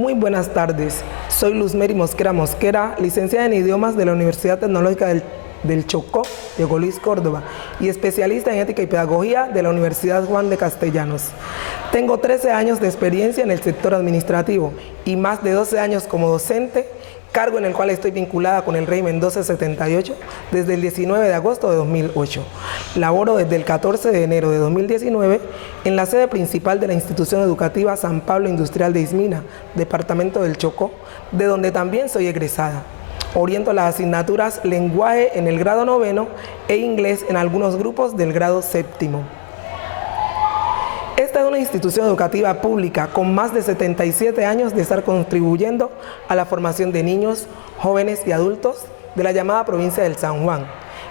Muy buenas tardes, soy Luzmeri Mosquera Mosquera, licenciada en idiomas de la Universidad Tecnológica del Chocó, Diego Luis Córdoba, y especialista en ética y pedagogía de la Universidad Juan de Castellanos. Tengo 13 años de experiencia en el sector administrativo y más de 12 años como docente, cargo en el cual estoy vinculada con el régimen 1278 desde el 19 de agosto de 2008. Laboro desde el 14 de enero de 2019 en la sede principal de la institución educativa San Pablo Industrial de Ismina, departamento del Chocó, de donde también soy egresada. Oriento las asignaturas lenguaje en el grado 9º e inglés en algunos grupos del grado 7º. Esta es una institución educativa pública con más de 77 años de estar contribuyendo a la formación de niños, jóvenes y adultos de la llamada provincia del San Juan.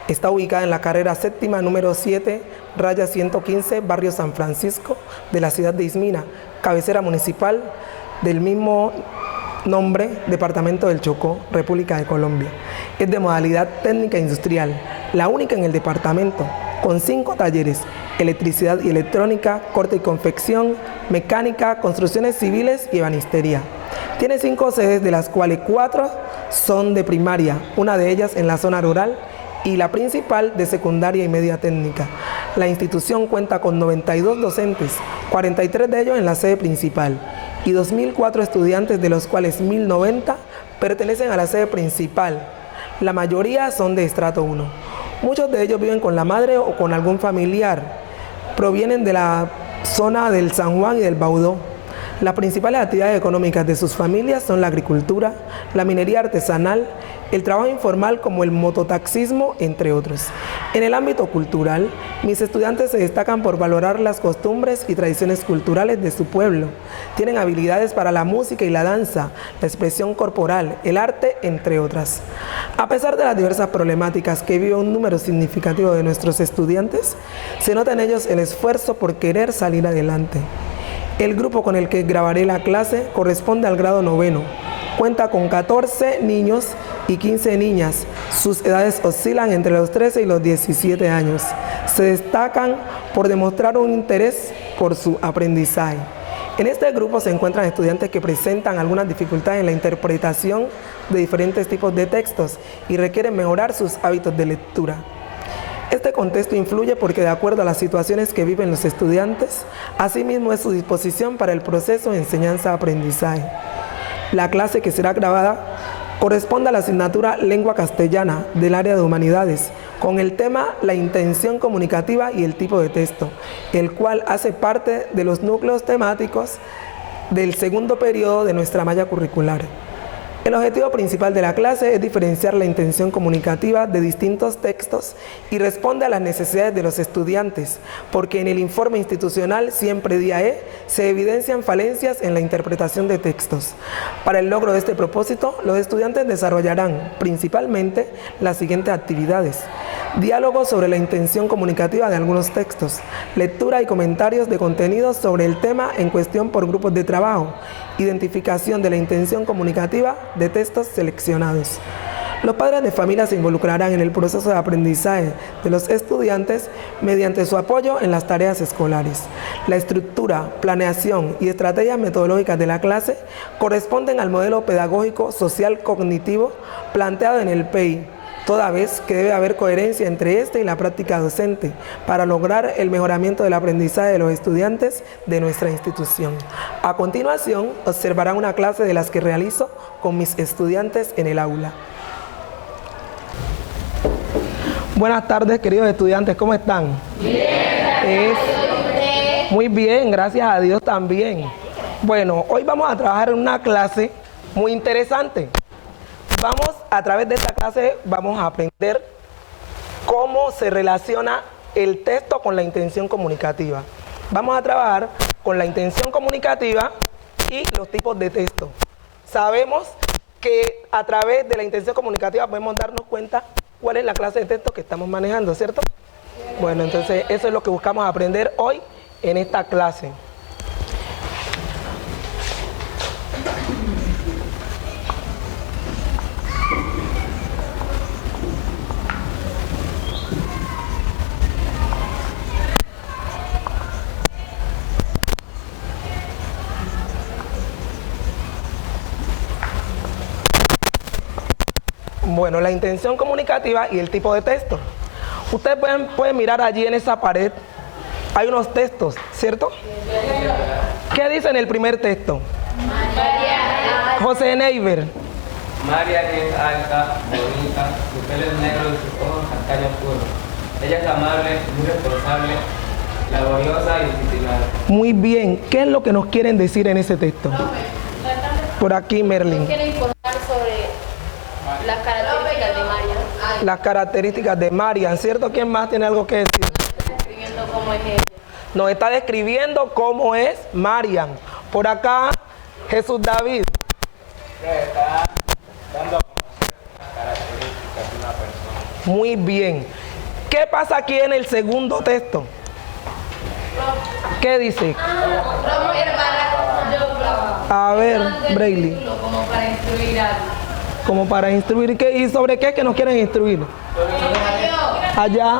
Está ubicada en la carrera séptima número 7, raya 115, barrio San Francisco, de la ciudad de Ismina, cabecera municipal del mismo nombre, departamento del Chocó, República de Colombia. Es de modalidad técnica industrial, la única en el departamento, con 5 talleres: electricidad y electrónica, corte y confección, mecánica, construcciones civiles y ebanistería. Tiene 5 sedes, de las cuales 4 son de primaria, una de ellas en la zona rural y la principal de secundaria y media técnica. La institución cuenta con 92 docentes, 43 de ellos en la sede principal y 2.004 estudiantes, de los cuales 1.090 pertenecen a la sede principal. La mayoría son de estrato 1. Muchos de ellos viven con la madre o con algún familiar. Provienen de la zona del San Juan y del Baudó. Las principales actividades económicas de sus familias son la agricultura, la minería artesanal, el trabajo informal como el mototaxismo, entre otros. En el ámbito cultural, mis estudiantes se destacan por valorar las costumbres y tradiciones culturales de su pueblo. Tienen habilidades para la música y la danza, la expresión corporal, el arte, entre otras. A pesar de las diversas problemáticas que vive un número significativo de nuestros estudiantes, se nota en ellos el esfuerzo por querer salir adelante. El grupo con el que grabaré la clase corresponde al grado 9º. Cuenta con 14 niños y 15 niñas. Sus edades oscilan entre los 13 y los 17 años. Se destacan por demostrar un interés por su aprendizaje. En este grupo se encuentran estudiantes que presentan algunas dificultades en la interpretación de diferentes tipos de textos y requieren mejorar sus hábitos de lectura. Este contexto influye porque, de acuerdo a las situaciones que viven los estudiantes, asimismo es su disposición para el proceso de enseñanza-aprendizaje. La clase que será grabada corresponde a la asignatura Lengua Castellana del área de Humanidades, con el tema La intención comunicativa y el tipo de texto, el cual hace parte de los núcleos temáticos del segundo periodo de nuestra malla curricular. El objetivo principal de la clase es diferenciar la intención comunicativa de distintos textos y responde a las necesidades de los estudiantes, porque en el informe institucional Siempre Día E se evidencian falencias en la interpretación de textos. Para el logro de este propósito, los estudiantes desarrollarán principalmente las siguientes actividades: diálogo sobre la intención comunicativa de algunos textos, lectura y comentarios de contenidos sobre el tema en cuestión por grupos de trabajo, identificación de la intención comunicativa de textos seleccionados. Los padres de familia se involucrarán en el proceso de aprendizaje de los estudiantes mediante su apoyo en las tareas escolares. La estructura, planeación y estrategias metodológicas de la clase corresponden al modelo pedagógico social cognitivo planteado en el PEI, toda vez que debe haber coherencia entre este y la práctica docente para lograr el mejoramiento del aprendizaje de los estudiantes de nuestra institución. A continuación, observarán una clase de las que realizo con mis estudiantes en el aula. Buenas tardes, queridos estudiantes, ¿cómo están? Bien. Muy bien, gracias a Dios también. Bueno, hoy vamos a trabajar en una clase muy interesante. A través de esta clase vamos a aprender cómo se relaciona el texto con la intención comunicativa. Vamos a trabajar con la intención comunicativa y los tipos de texto. Sabemos que a través de la intención comunicativa podemos darnos cuenta cuál es la clase de texto que estamos manejando, ¿cierto? Bueno, entonces eso es lo que buscamos aprender hoy en esta clase. Bueno, la intención comunicativa y el tipo de texto. Ustedes pueden mirar allí en esa pared. Hay unos textos, ¿cierto? ¿Qué dice en el primer texto? María. José Neiber. María es alta, bonita, su pelo es negro y sus ojos castaño oscuros. Ella es amable, muy responsable, laboriosa y disciplinada. Muy bien. ¿Qué es lo que nos quieren decir en ese texto? Por aquí, Merlin. Quiero informar sobre las características de Marian. Las características de Marian, ¿cierto? ¿Quién más tiene algo que decir? Describiendo cómo es ella. Nos está describiendo cómo es Marian. Por acá, Jesús David. Está dando a conocer las características de una persona. Muy bien. ¿Qué pasa aquí en el segundo texto? ¿Qué dice? A ver, Brayley. Como para instruir algo. Como para instruir. ¿Qué? ¿Y sobre qué es que nos quieren instruir? Allá.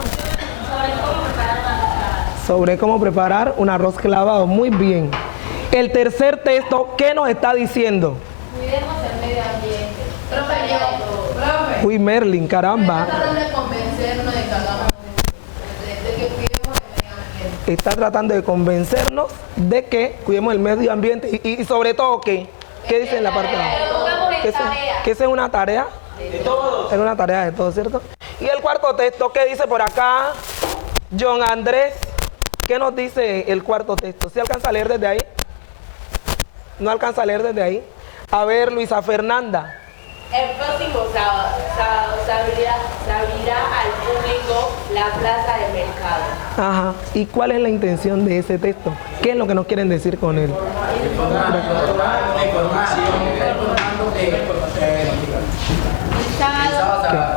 Sobre cómo preparar un arroz clavado. Muy bien. El tercer texto, ¿qué nos está diciendo? Cuidemos el medio ambiente. Profe. Uy, Merlin, caramba. Tratando de convencernos de que hagamos de que cuidemos el medio ambiente. Está tratando de convencernos de que cuidemos el medio ambiente y sobre todo, ¿qué? ¿Qué dice en la parte de abajo? Que esa es una tarea de todos. Es una tarea de todos, ¿cierto? Y el cuarto texto, ¿qué dice por acá? John Andrés, ¿qué nos dice el cuarto texto? ¿Sí alcanza a leer desde ahí? ¿No alcanza a leer desde ahí? A ver, Luisa Fernanda. El próximo sábado se abrirá al público la plaza de mercado. Ajá. ¿Y cuál es la intención de ese texto? ¿Qué es lo que nos quieren decir con él?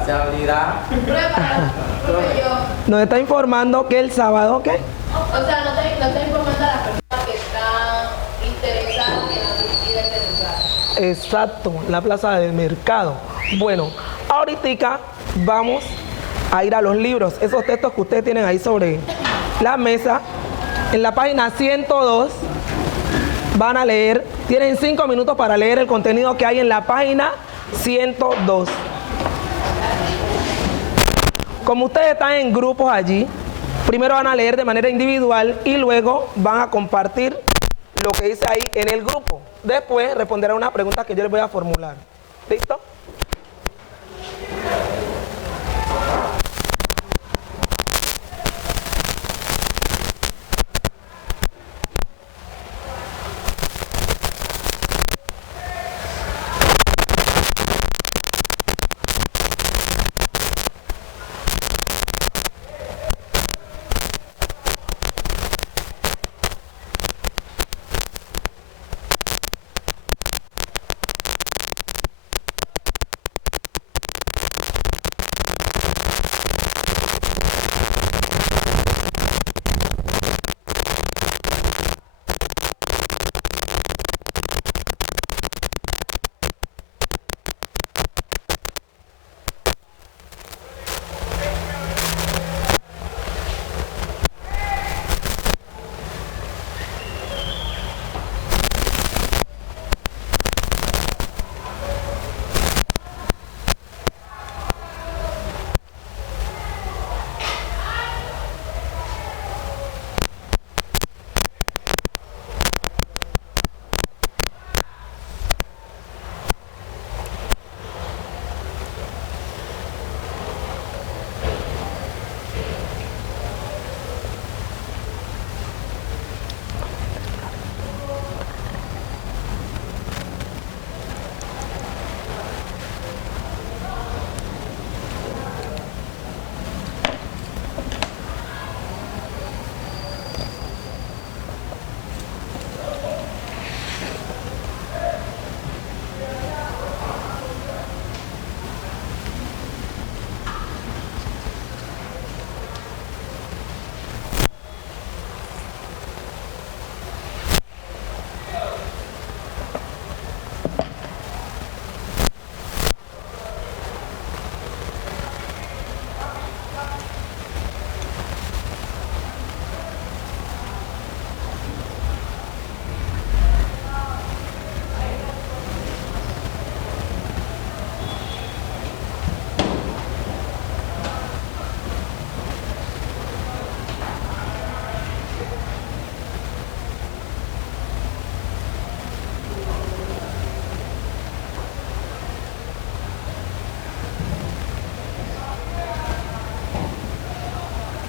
Se abrirá. Nos está informando que el sábado, ¿qué? O sea, no está informando a las personas que están interesadas en asistir a este lugar. Exacto, la plaza del mercado. Bueno, ahorita vamos a ir a los libros, esos textos que ustedes tienen ahí sobre la mesa. En la página 102 van a leer, tienen 5 minutos para leer el contenido que hay en la página 102. Como ustedes están en grupos allí, primero van a leer de manera individual y luego van a compartir lo que dice ahí en el grupo. Después responderán una pregunta que yo les voy a formular. ¿Listo?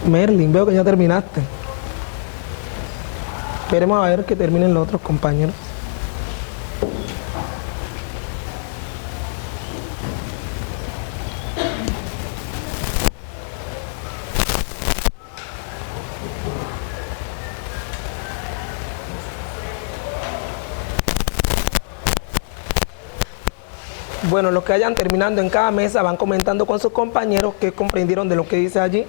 Merlin, veo que ya terminaste. Esperemos a ver que terminen los otros compañeros. Bueno, los que hayan terminando en cada mesa van comentando con sus compañeros qué comprendieron de lo que dice allí.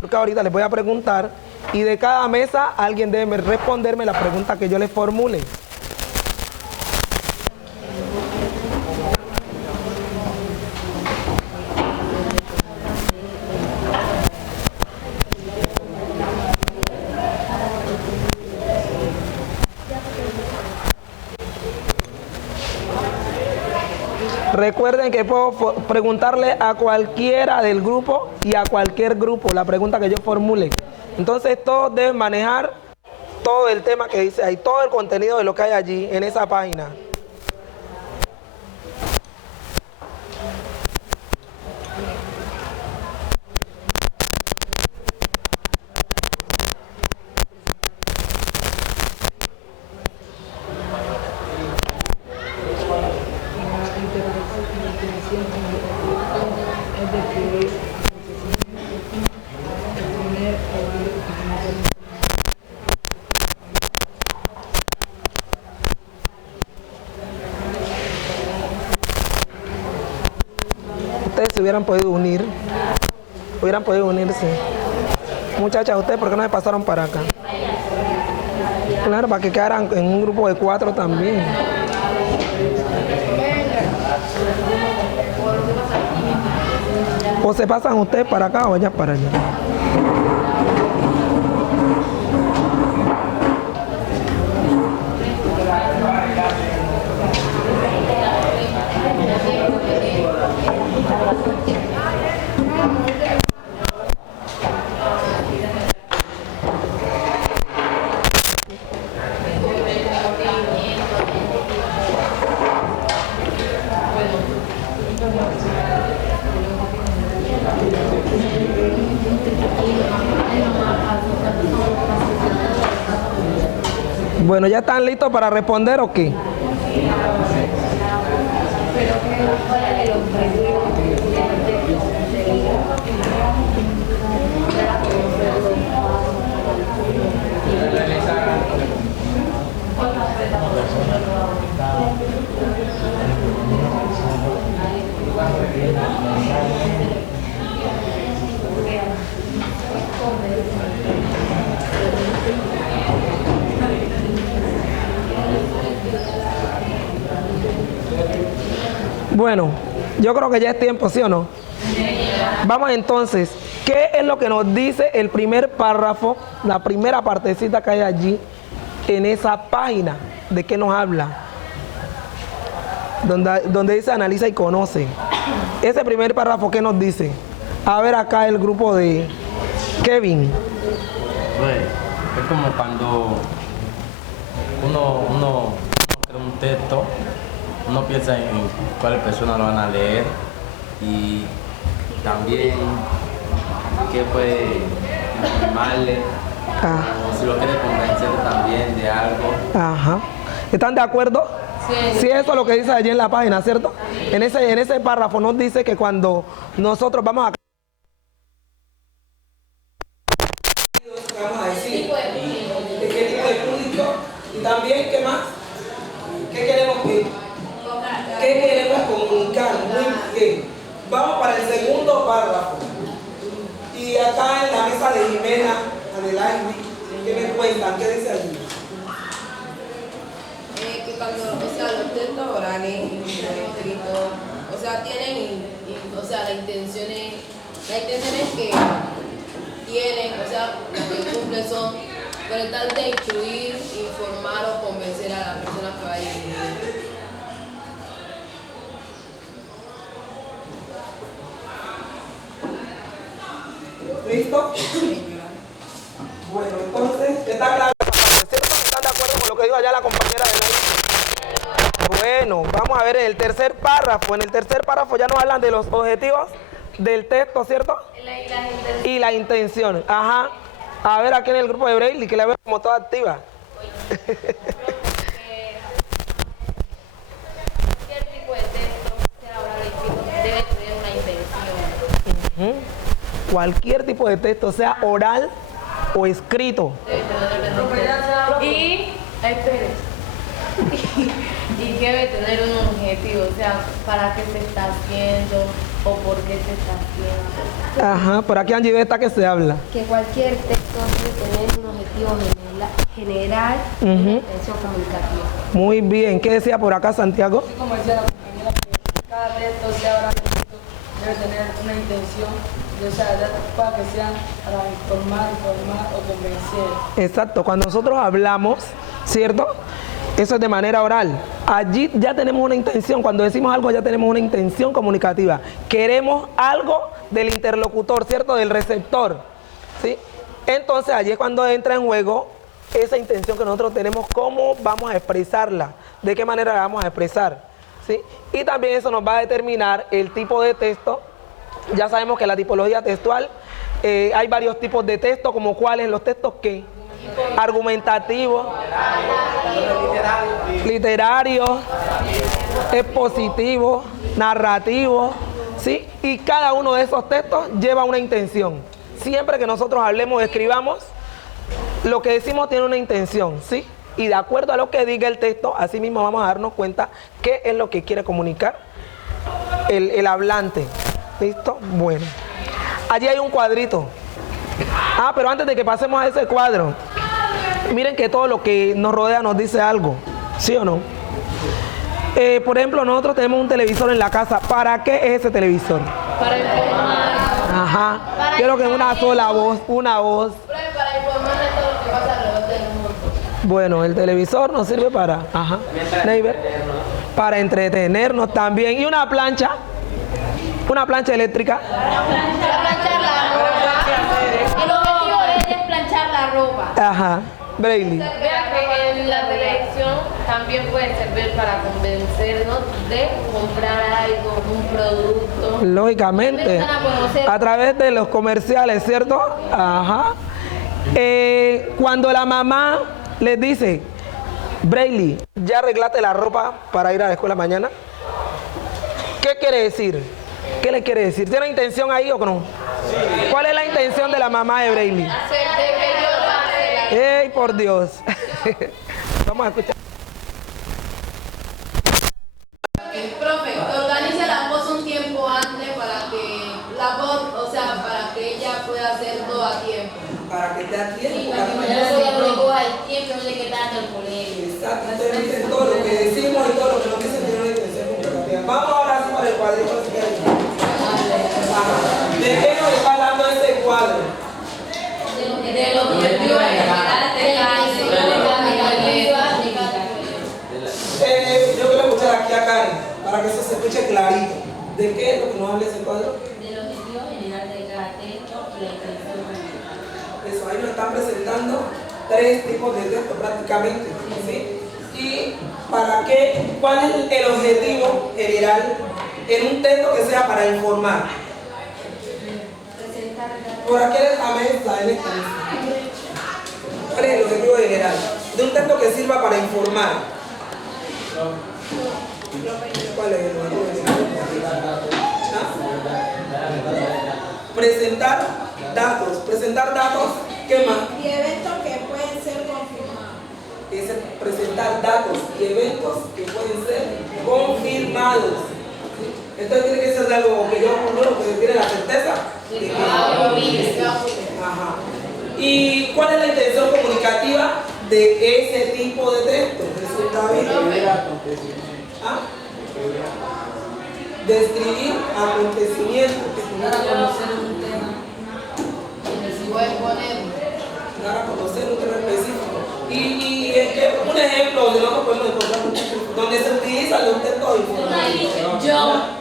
Porque ahorita les voy a preguntar y de cada mesa alguien debe responderme la pregunta que yo les formule. Recuerden que puedo preguntarle a cualquiera del grupo y a cualquier grupo la pregunta que yo formule. Entonces todos deben manejar todo el tema que dice ahí, todo el contenido de lo que hay allí en esa página. Ustedes se hubieran podido unirse. Muchachas, ¿ustedes por qué no se pasaron para acá? Claro, para que quedaran en un grupo de 4 también. O se pasan ustedes para acá o ellas para allá. Bueno, ¿ya están listos para responder o qué? Bueno, yo creo que ya es tiempo, ¿sí o no? Vamos entonces, ¿qué es lo que nos dice el primer párrafo, la primera partecita que hay allí en esa página? ¿De qué nos habla? Donde dice analiza y conoce. Ese primer párrafo, ¿qué nos dice? A ver acá el grupo de Kevin. Pues, es como cuando uno crea un texto, uno piensa en cuáles personas lo van a leer y también qué puede informarle, o si lo quiere convencer también de algo. Ajá. ¿Están de acuerdo? Sí. Sí, eso es lo que dice allí en la página, ¿cierto? En ese párrafo nos dice que cuando nosotros vamos a decir de qué tipo de público y también qué más, qué queremos comunicar. Muy bien. Vamos para el segundo párrafo y acá en la mesa de Jimena Adelaide, ¿qué me cuentan? ¿Qué dice allí? Que cuando, o sea, los textos orales y los escritos, o sea, tienen, o sea, las intenciones que tienen, o sea, las que cumplen son con el tal de instruir, informar o convencer a las personas que vayan a vivir. ¿Listo? Bueno, entonces, ¿está claro? ¿Cierto? ¿Están de acuerdo con lo que dijo allá la compañera de la... Bueno, vamos a ver en el tercer párrafo. En el tercer párrafo ya nos hablan de los objetivos del texto, ¿cierto? Y la intención. Ajá. A ver, aquí en el grupo de Braille, que la veo como toda activa. Cualquier tipo de texto, sea oral o escrito, debe tener una intención. Cualquier tipo de texto, sea oral o escrito. Y, espere. Y debe tener un objetivo, o sea, para qué se está haciendo o por qué se está haciendo. Ajá, por aquí Angie está que se habla. Que cualquier texto debe tener un objetivo general y una intención comunicativa. Muy bien, ¿qué decía por acá Santiago? Como decía la compañera, que cada texto sea oral debe tener una intención, o sea, para que sea para informar o convencer. Exacto, cuando nosotros hablamos, ¿cierto? Eso es de manera oral. Allí ya tenemos una intención, cuando decimos algo ya tenemos una intención comunicativa. Queremos algo del interlocutor, ¿cierto? Del receptor, ¿sí? Entonces allí es cuando entra en juego esa intención que nosotros tenemos, cómo vamos a expresarla, de qué manera la vamos a expresar, ¿sí? Y también eso nos va a determinar el tipo de texto. Ya sabemos que la tipología textual, hay varios tipos de texto, como cuáles, los textos que argumentativos, literarios, expositivos, narrativos, ¿sí? Y cada uno de esos textos lleva una intención. Siempre que nosotros hablemos o escribamos, lo que decimos tiene una intención, ¿sí? Y de acuerdo a lo que diga el texto, así mismo vamos a darnos cuenta qué es lo que quiere comunicar el hablante. ¿Listo? Bueno. Allí hay un cuadrito. Ah, pero antes de que pasemos a ese cuadro, miren que todo lo que nos rodea nos dice algo, ¿sí o no? Por ejemplo, nosotros tenemos un televisor en la casa. ¿Para qué es ese televisor? Para informar. Ajá. Quiero que una sola voz, una voz. Para informar de todo lo que pasa alrededor del mundo. Bueno, el televisor nos sirve para, ajá, Neighbor, para entretenernos también. Y una plancha eléctrica. Para planchar la ropa. El objetivo de ella es planchar la ropa. Ajá, Braille. Vea que en la televisión también puede servir para convencernos de comprar algo, un producto. Lógicamente, a través de los comerciales, ¿cierto? Ajá. Cuando la mamá les dice, Braille, ¿ya arreglaste la ropa para ir a la escuela mañana? ¿Qué quiere decir? ¿Qué le quiere decir? ¿Tiene intención ahí o no? ¿Cuál es la intención de la mamá de Braille? ¡Ey, por Dios! Vamos a escuchar. Profe, organice la voz un tiempo antes para que la voz, o sea, para que ella pueda hacer todo a tiempo. Para que esté a tiempo. Sí, para que mañana se recoja el tiempo, no le queda en el colegio. Exacto, ustedes dicen todo lo que decimos y todo lo que nos dicen tiene una intención comunicativa. Vamos ahora sí para el cuadrito. ¿De qué nos está hablando este cuadro? De los objetivos generales de la yo quiero escuchar aquí a Karen, para que eso se escuche clarito. ¿De qué es lo que nos habla ese cuadro? Del objetivo general de cada texto y la intención. Eso, ahí nos están presentando tres tipos de texto prácticamente, ¿sí? Y para qué, ¿cuál es el objetivo general en un texto que sea para informar? Por aquí les amesa en esta lista. ¿Cuál es el objetivo general de un texto que sirva para informar? ¿Cuál es el objetivo general? Presentar datos, ¿qué más? Y eventos que pueden ser confirmados. Es presentar datos y eventos que pueden ser confirmados. ¿Sí? Esto tiene que ser de algo que yo uno que tiene la certeza de que ajá. ¿Y cuál es la intención comunicativa de ese tipo de texto? Resulta bien. ¿Ah? Describir acontecimientos. Dar a conocer un tema. Si pueden poner. Dar a conocer un tema específico. Y un ejemplo donde nosotros podemos encontrar donde se utilizan los textos informativos.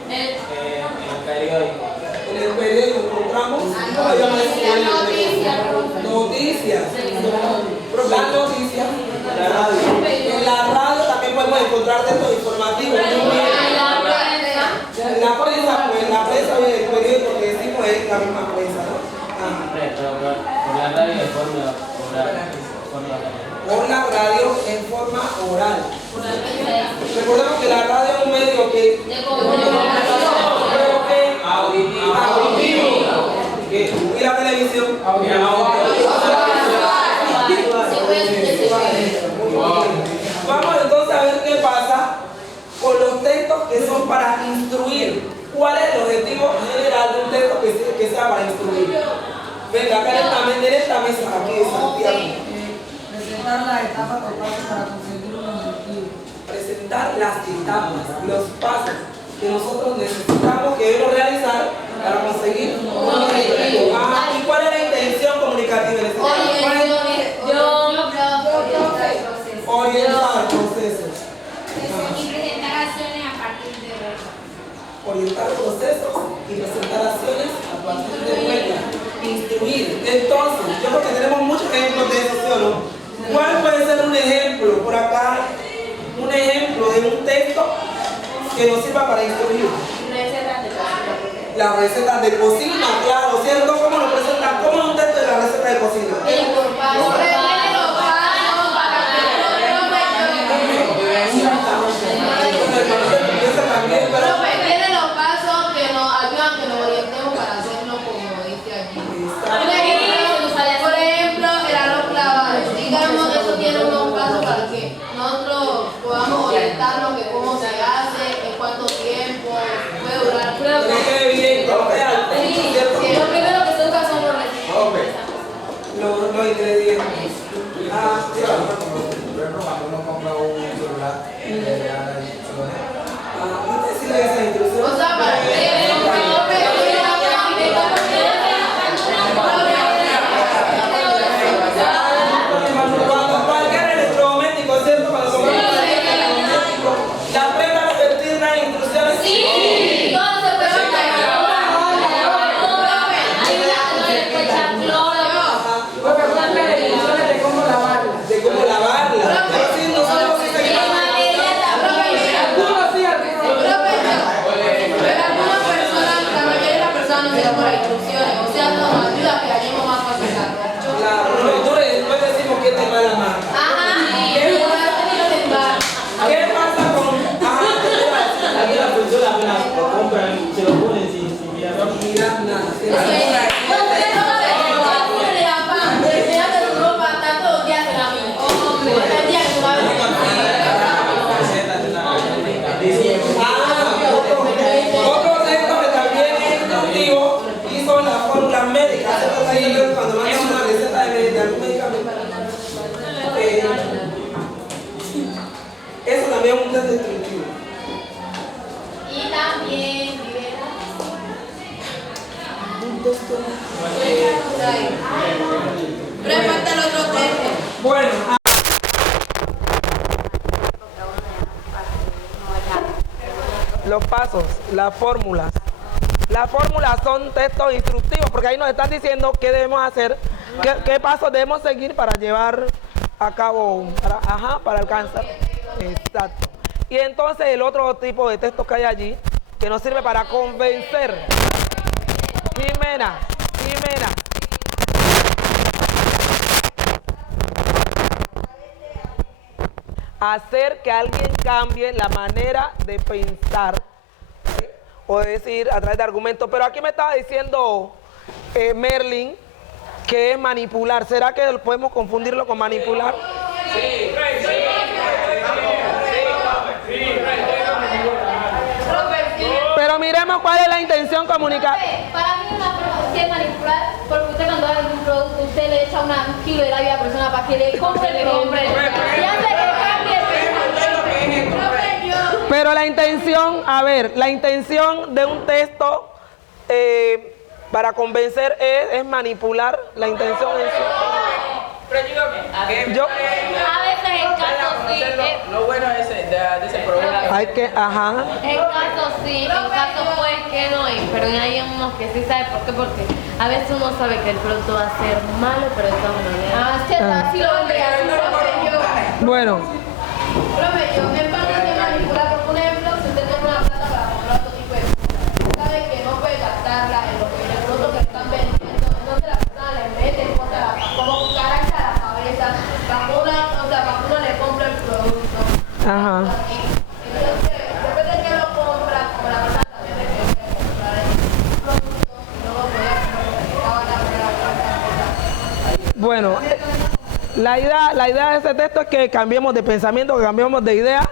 En el periódico. En el periódico encontramos noticias. Las noticias. En la radio también podemos encontrar textos informativos. En la prensa, pues en la prensa, en el periódico que Por la radio en forma oral. Recordemos que la radio es un medio que auditivo. Y la televisión Vamos entonces a ver qué pasa con los textos que son para instruir. ¿Cuál es el objetivo general de un texto que sea para instruir? Venga, acá en esta mesa, aquí de Santiago. Presentar las etapas o pasos para conseguir un objetivo. Presentar las etapas, los pasos que nosotros necesitamos, que debemos realizar para conseguir un objetivo. ¿Y cuál es la intención comunicativa en este caso? Orientar procesos. Y presentar acciones a partir de ellos. Orientar procesos y presentar acciones a partir de ellas. Instruir. Entonces, yo creo que tenemos muchos ejemplos de eso, ¿sí o no? ¿Cuál puede ser un ejemplo por acá? Un ejemplo de un texto que nos sirva para instruir. La receta de cocina, claro, ¿cierto? ¿Cómo lo presentan? ¿Cómo es un texto de la receta de cocina? Tiene los pasos que nos ayudan, que nos orientemos para hacerlo como dice aquí. Por ejemplo, el arroz clavado. Digamos, eso tiene unos pasos para que nosotros podamos orientarnos que cómo se hace, en cuánto tiempo, puede durar. Lo primero que se usa son los recursos. Los ingredientes. Cuando uno compra un celular, le da las instrucciones. ¿Usted sí le esa instrucción? O sea, para cuando cualquier electrodoméstico, ¿cierto? Cuando compramos un electrodoméstico, ¿la aprenda a repetir las instrucciones? Sí. De cómo lavarla. Sí, nosotros sí seguimos. Pero algunas personas, la mayoría de las personas no siguen por las instrucciones, o sea, nos ayuda a que hallemos más fácil la ropa. Claro, nosotros después decimos que te va la marca. ¿Qué pasa con...? Aquí la persona apenas lo compran, se lo ponen sin mirar. Nada. Otro texto que también es instructivo y son las fórmulas médicas. Cuando mandan una receta de algún medicamento. Eso también es un texto instructivo. Y también Pero falta el otro texto. Bueno. Los pasos, las fórmulas. Las fórmulas son textos instructivos porque ahí nos están diciendo qué debemos hacer, qué pasos debemos seguir para llevar a cabo, para alcanzar. Exacto. Y entonces el otro tipo de textos que hay allí, que nos sirve para convencer. Jimena. Hacer que alguien cambie la manera de pensar, ¿sí? O de decir a través de argumentos. Pero aquí me estaba diciendo Merlin que es manipular. ¿Será que podemos confundirlo con manipular? Sí. Pero miremos cuál es la intención comunicativa. para mí una prueba sí es manipular, porque usted cuando haga un producto, usted le echa un kilo de labia a la persona para que le compre. Y hace que cambie. Pero la intención, la intención de un texto para convencer es manipular. La intención es... A veces en caso sí. Lo bueno es de ese programa. Hay que, En caso sí, en caso pues que no hay, pero hay unos que sí saben por qué, porque a veces uno sabe que el producto va a ser malo, pero de todas maneras. Así lo vendría. bueno. Profe, yo en parte de manipular, por ejemplo, si usted tiene una plata para comprar otro tipo de cosas, sabe que no puede gastarla en lo que en el producto que están vendiendo, entonces la persona le mete cosas como cara Ajá. Entonces, después de que lo compra, como la persona también le tiene que comprar el producto, luego puede Bueno, la idea de este texto es que cambiemos de pensamiento, que cambiemos de idea,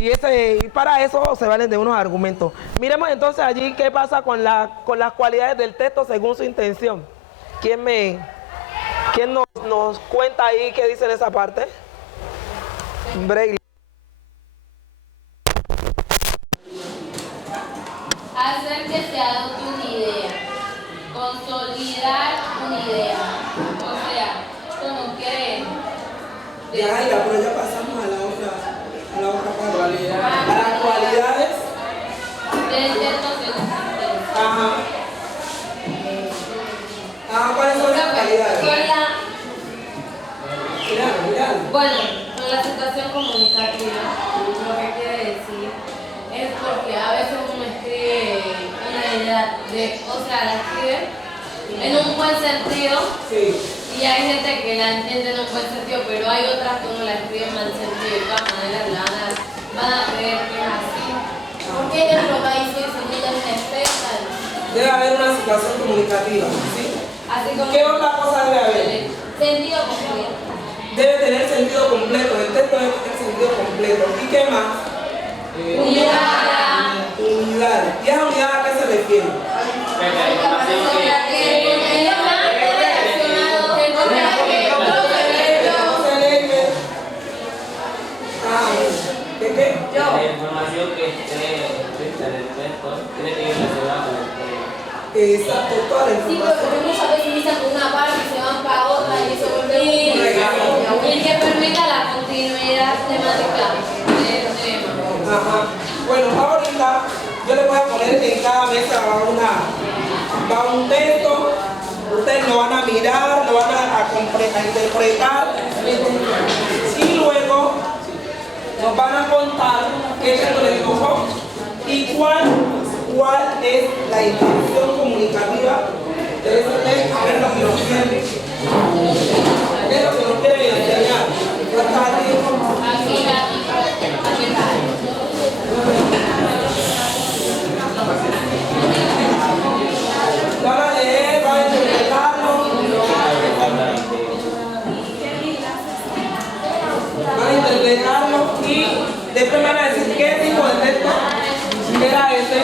y para eso se valen de unos argumentos. Miremos entonces allí qué pasa con las cualidades del texto según su intención. ¿Quién nos cuenta ahí qué dice en esa parte? Braille. Hacer que se adopte una idea. Consolidar una idea. O sea, como que... Ya, pero ya pasamos a la otra parte. A las cualidades del texto según su intención. Ajá. ¿Cuáles son las cualidades? Bueno, con la situación comunicativa, lo que quiere decir es porque a veces uno escribe una idea, la escribe en un buen sentido, y hay gente que la entiende en un buen sentido, pero hay otras que uno la escribe en mal sentido, y de todas maneras van a creer que es así. Porque ella es lo que dice, ella es una experta. Debe haber una situación comunicativa, ¿sí? Así como ¿Qué otra cosa debe haber? sentido completo. Debe tener sentido completo, el texto debe tener sentido completo. ¿Y qué más? Unidad. Unidad. ¿Y esa unidad a qué se refiere? ¿Qué? La información que esté escrita en el texto tiene que ir relacionada con el tema. Exacto, toda la Sí, información. porque muchas veces inician con una parte y se van para otra y se vuelve Y que permita la continuidad temática del tema. Ajá. Bueno, ahorita yo le voy a poner en cada mesa va un texto, ustedes lo van a mirar, lo van a interpretar y luego nos van a contar qué texto les dibujó y cuál es la intención comunicativa de ese texto, qué es lo que nos quiere, qué es lo que nos quiere enseñar. Van a leer, van a interpretarlo. Van a interpretarlo y después van a decir qué tipo de texto era ese.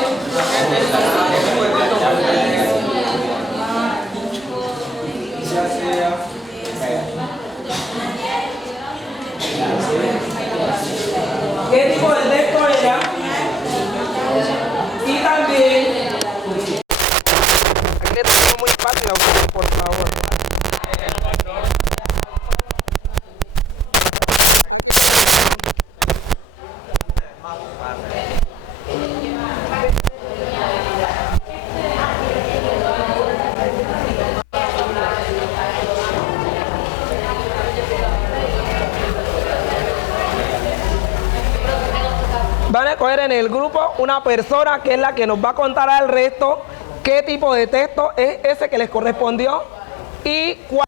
¿Qué tipo de texto era? Y también... Aquí le tengo muy fácil a ustedes, por favor. Van a escoger en el grupo una persona que es la que nos va a contar al resto qué tipo de texto es ese que les correspondió y cuál.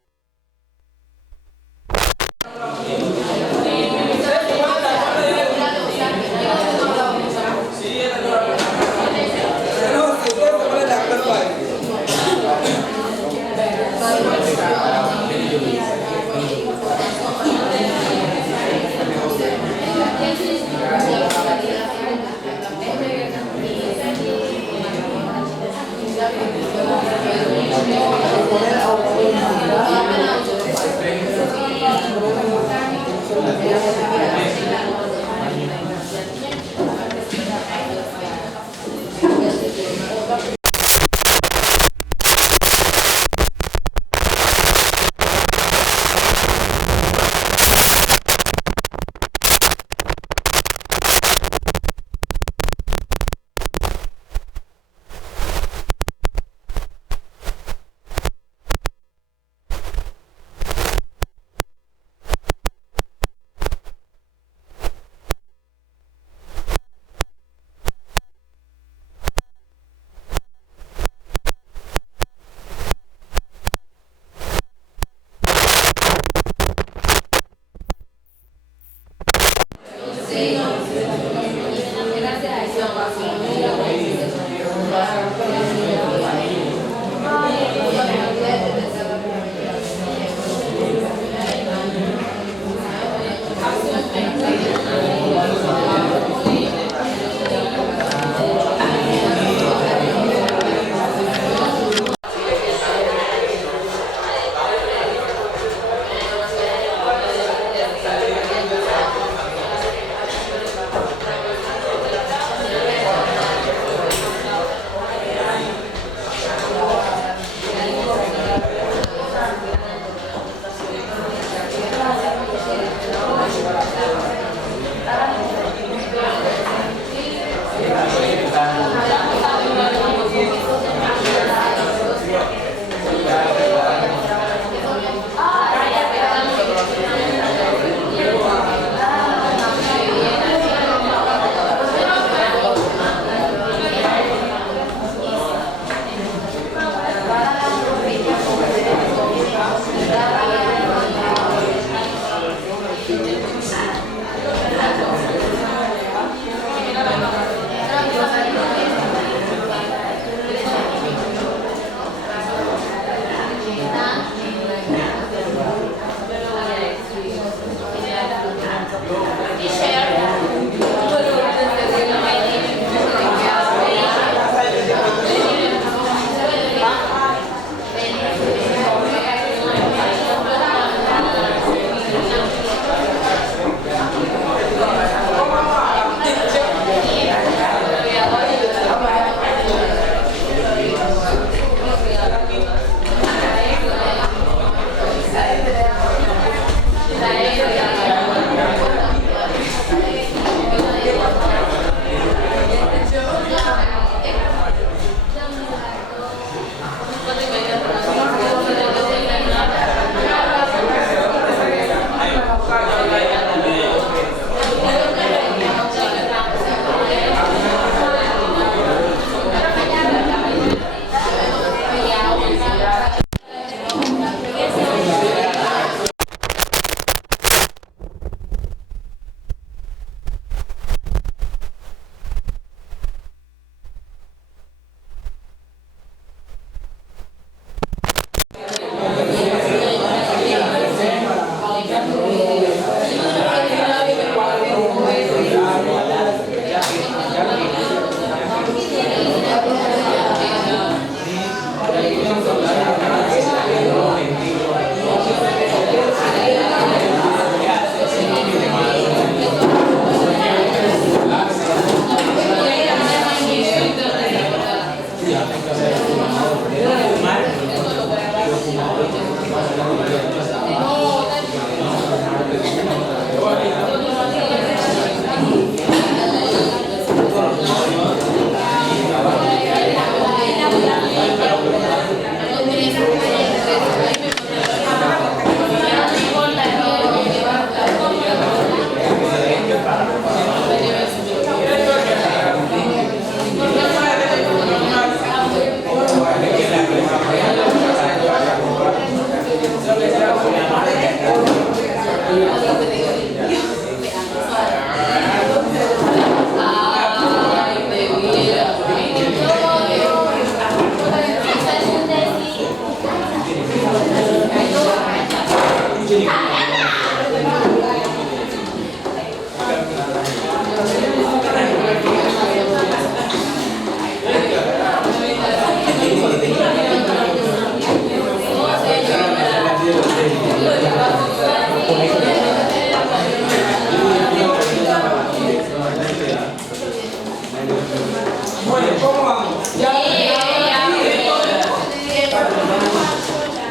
Bueno, ¿cómo vamos?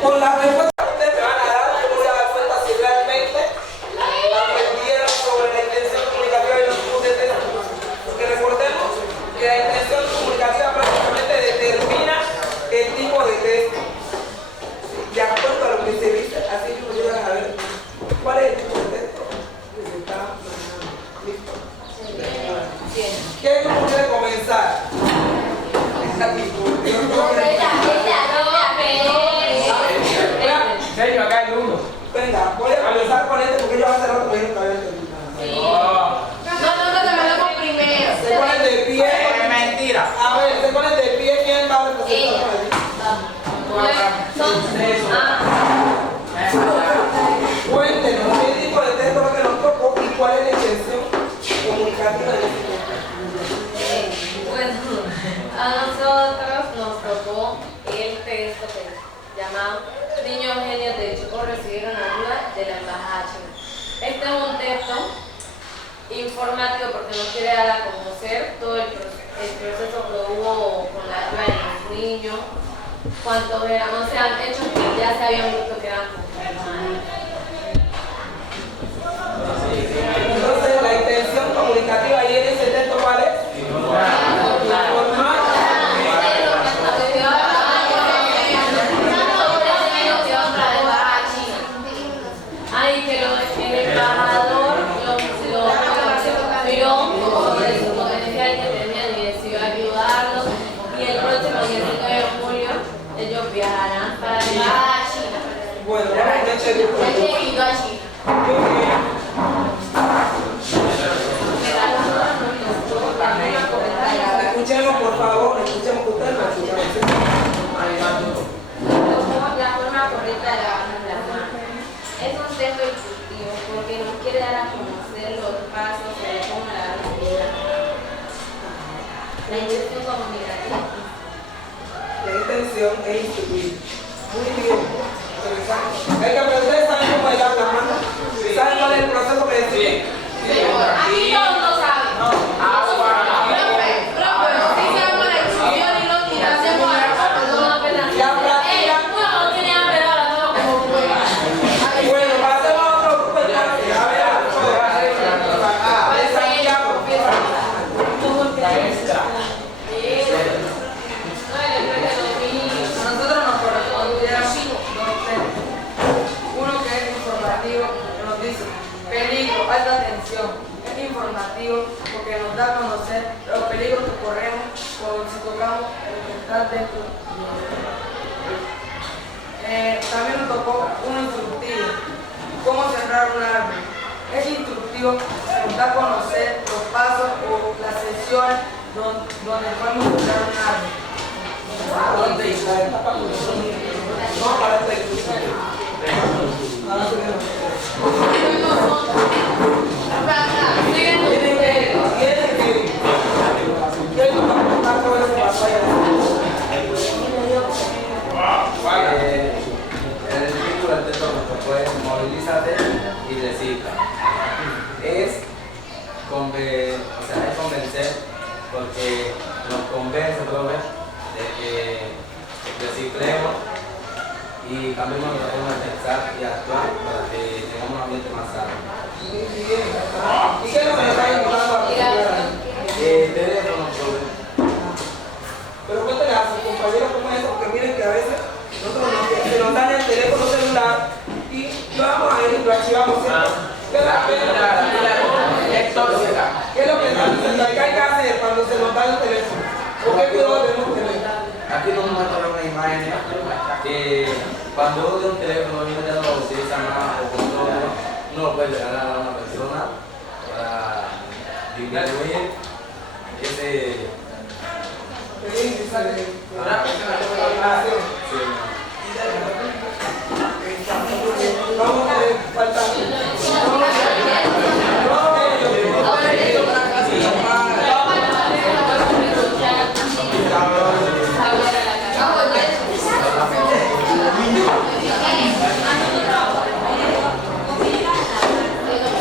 Con la respuesta que ustedes me van a dar, yo me voy a dar cuenta si realmente aprendieron sobre la intención comunicativa y los tipos de texto. Porque recordemos que la intención comunicativa prácticamente determina el tipo de texto. De acuerdo a lo que se dice, así que llegan a ver cuál es el tipo de texto que se está manejando. ¿Listo? ¿Quién quiere comenzar? Serio, acá hay uno. Venga, voy a comenzar con este porque yo hace rato me dieron cabello. No, primero. Se ponen de pie. Es mentira. A ver, se ponen de pie. ¿Quién va a representar? Cuéntenos qué tipo de texto es lo que nos tocó y cuál es la intención comunicativa de este texto. Bueno, a nosotros nos tocó el texto que llamado Niños Genios de Chico recibieron ayuda de la Embajada China. Este es un texto informativo porque nos quiere dar a conocer todo el proceso que hubo con la ayuda de los niños, cuántos eran, o sea, hechos que ya se habían visto que eran confirmados. Entonces, la intención comunicativa ahí en ese texto, ¿cuál es? Ay, que el embajador lo miró como de su potencial que tenían y decidió ayudarlos. Y el próximo 19 de julio ellos viajarán para la embajada china. Bueno, vamos a echar el a China. Escuchemos, por favor, escuchemos que ustedes me escuchan. La forma correcta de lavarnos las manos. Es un texto instructivo porque nos quiere dar a conocer los pasos de cómo lavar las manos. La intención comunicativa. La intención es instruir. Muy bien. Interesante. Hay que aprender, ¿saben cómo lavar las manos? ¿Saben cuál es el proceso que decimos? Aquí todos lo saben. Bueno, pasemos a otro grupo de clase. A ver, de Santiago. A nosotros nos correspondieron dos temas. Uno que es informativo, que nos dice peligro, alta tensión. Es informativo porque nos da a conocer los peligros que corremos si tocamos el que está dentro. También nos tocó uno instructivo, cómo cerrar un árbol. Es instructivo, nos da a conocer los pasos o las sesiones donde podemos cerrar un árbol. ¿Dónde está? No, para este. El título del texto nos tocó es Movilízate y recicla. Es convencer porque nos convence, profe, de que reciclemos y cambiemos nuestra forma de pensar y actuar para que tengamos un ambiente más sano. ¿Y qué es lo que le está invitando a reciclar? Teléfono, profe. Pero cuéntale a sus compañeros cómo es eso, porque miren que a veces nosotros se nos daña el teléfono celular y lo vamos a ir y lo archivamos siempre. ¿Qué es lo que están diciendo? ¿Qué hay que hacer cuando se nos da el teléfono? ¿O qué cuidado debemos tener? Aquí nos muestra una imagen que cuando uno tiene un teléfono uno ya no lo utiliza más o con todo, uno lo puede regalar a una persona para disminuir ese...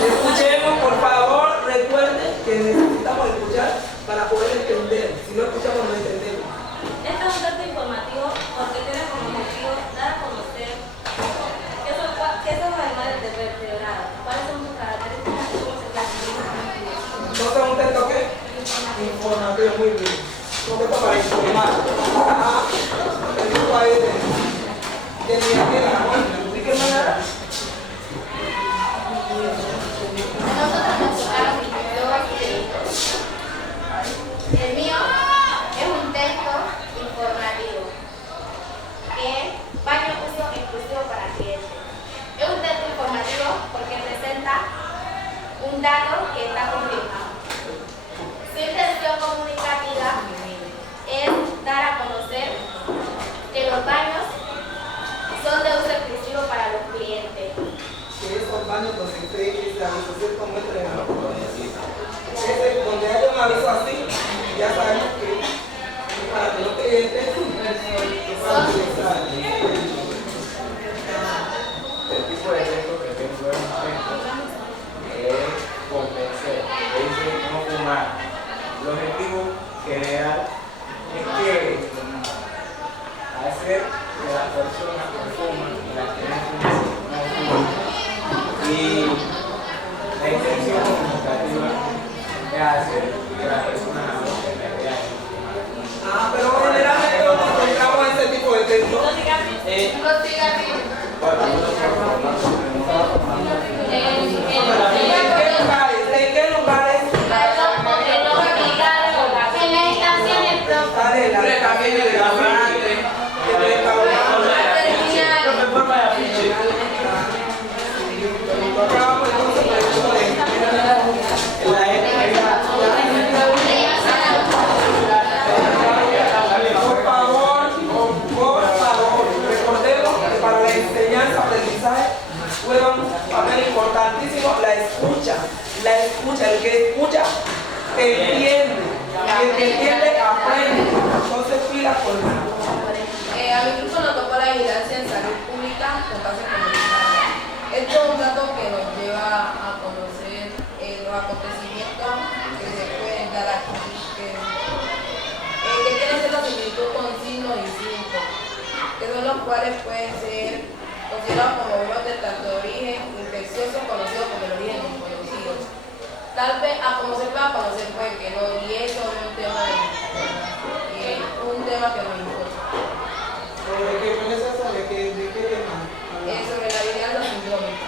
Escuchemos, por favor, recuerden que necesitamos escuchar para poder entender. Si no escuchamos, no entendemos. Este es un texto informativo porque tiene como objetivo dar a conocer qué son los animales de vertebrados, cuáles son sus características y cómo se clasifican. Entonces, un texto que informativo, muy bien. Un texto para informar. El grupo ahí de ¿de qué manera? Nosotros nos tocaron dos textos. El mío es un texto informativo, que es baño uso exclusivo para clientes. Es un texto informativo porque presenta un dato que está confirmado. Su intención comunicativa es dar a conocer que los baños son de uso exclusivo para los clientes. Que esos baños donde usted la asociación como el donde hay un aviso así, ya sabemos que para que los clientes puedan utilizar. El tipo de texto que tengo es un texto es convencer, dice no fumar. El objetivo general es que hacer que las personas que fuman y las que no fuman no fumen. Y la intención comunicativa es hacer que las personas adopten la idea de fumar. Pero generalmente no encontramos ese tipo de texto. ¿En qué lugares? En las estaciones propias. Las estaciones de restaurantes, de restaurantes. Encontramos entonces por ejemplo en la época. Por favor, recordemos que para la enseñanza, aprendizaje, juega un papel importantísimo la escucha. La escucha, el que escucha entiende, y el que entiende aprende. Entonces pila con nada. A mi grupo nos tocó la vigilancia en salud pública con base comunitaria. Esto es un dato que nos lleva a conocer los acontecimientos que se pueden dar aquí, que quieren ser la similitud con signos y símbolos, que son los cuales pueden ser considerados como brotes tanto de origen infeccioso conocido como el origen desconocido. Tal vez a como se pueda conocer puede que no, y eso es un tema que nos importa. ¿De qué profesor? ¿De qué tema? Sobre la vigilancia sindrómica.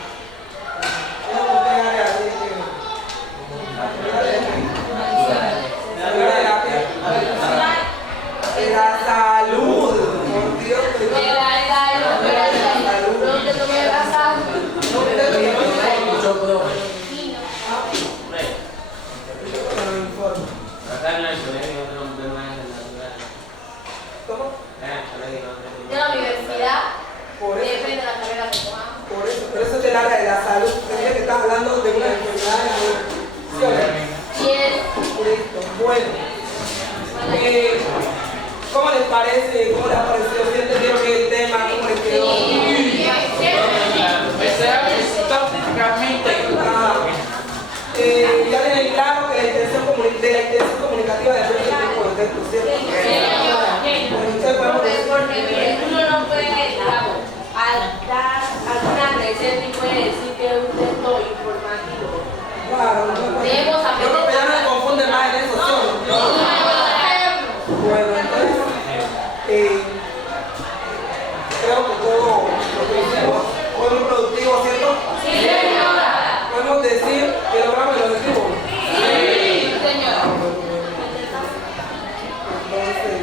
De la salud, por Dios. ¿Cómo? De la universidad, depende de la carrera que tomamos. Por eso es del área de la salud. Tendría que estar hablando de una enfermedad Listo, bueno. ¿Cómo les parece? ¿Cómo les pareció? ¿Sí entendieron bien el tema? ¿Cómo les quedó? Ya tienen claro que la intención comunicativa depende del tipo de texto, ¿cierto? Bueno, ustedes podemos decir. Porque uno no puede, digamos, al dar alguna receta y puede decir que es un texto informativo. Claro, Debemos yo creo que ya no me confunde más en eso, ¿sí? Bueno, entonces, creo que todo lo que hicimos fue muy productivo, ¿cierto? Sí, señora. Podemos decir que logramos el objetivo. Sí, señora. Entonces,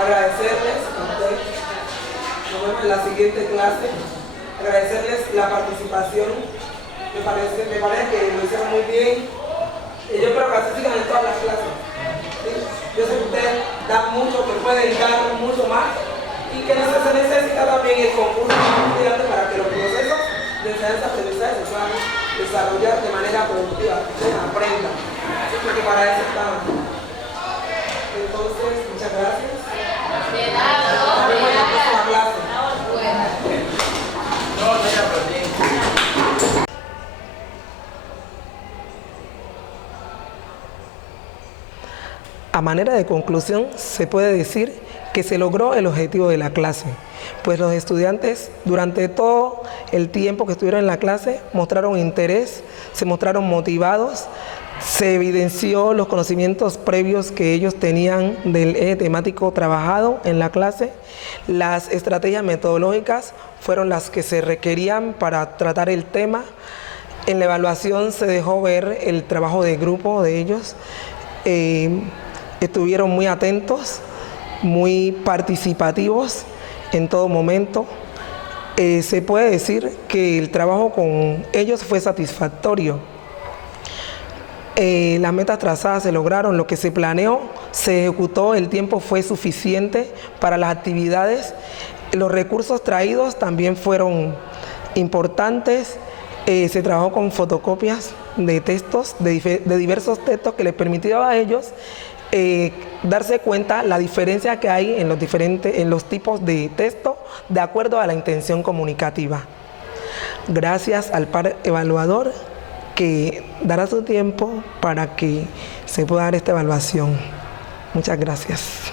agradecerles a ustedes. Nos vemos en la siguiente clase. agradecerles la participación. Me parece que lo hicieron muy bien. Y yo espero que así sigan en todas las clases. ¿Sí? Yo sé que ustedes dan mucho, que pueden dar mucho más y que se necesita también el concurso de los estudiantes para que los procesos de enseñanza-aprendizaje se puedan desarrollar de manera productiva, que ustedes aprendan. ¿Sí? Porque para eso están. Entonces, muchas gracias. De nada, Nos vemos en la próxima clase. A manera de conclusión, se puede decir que se logró el objetivo de la clase, pues los estudiantes durante todo el tiempo que estuvieron en la clase mostraron interés, se mostraron motivados, se evidenció los conocimientos previos que ellos tenían del eje temático trabajado en la clase. Las estrategias metodológicas fueron las que se requerían para tratar el tema. En la evaluación se dejó ver el trabajo de grupo de ellos. Estuvieron muy atentos, muy participativos en todo momento. Se puede decir que el trabajo con ellos fue satisfactorio. Las metas trazadas se lograron, lo que se planeó se ejecutó, el tiempo fue suficiente para las actividades. Los recursos traídos también fueron importantes. Se trabajó con fotocopias de textos, de diversos textos que les permitió a ellos darse cuenta la diferencia que hay en los tipos de texto de acuerdo a la intención comunicativa. Gracias al par evaluador que dará su tiempo para que se pueda dar esta evaluación. Muchas gracias.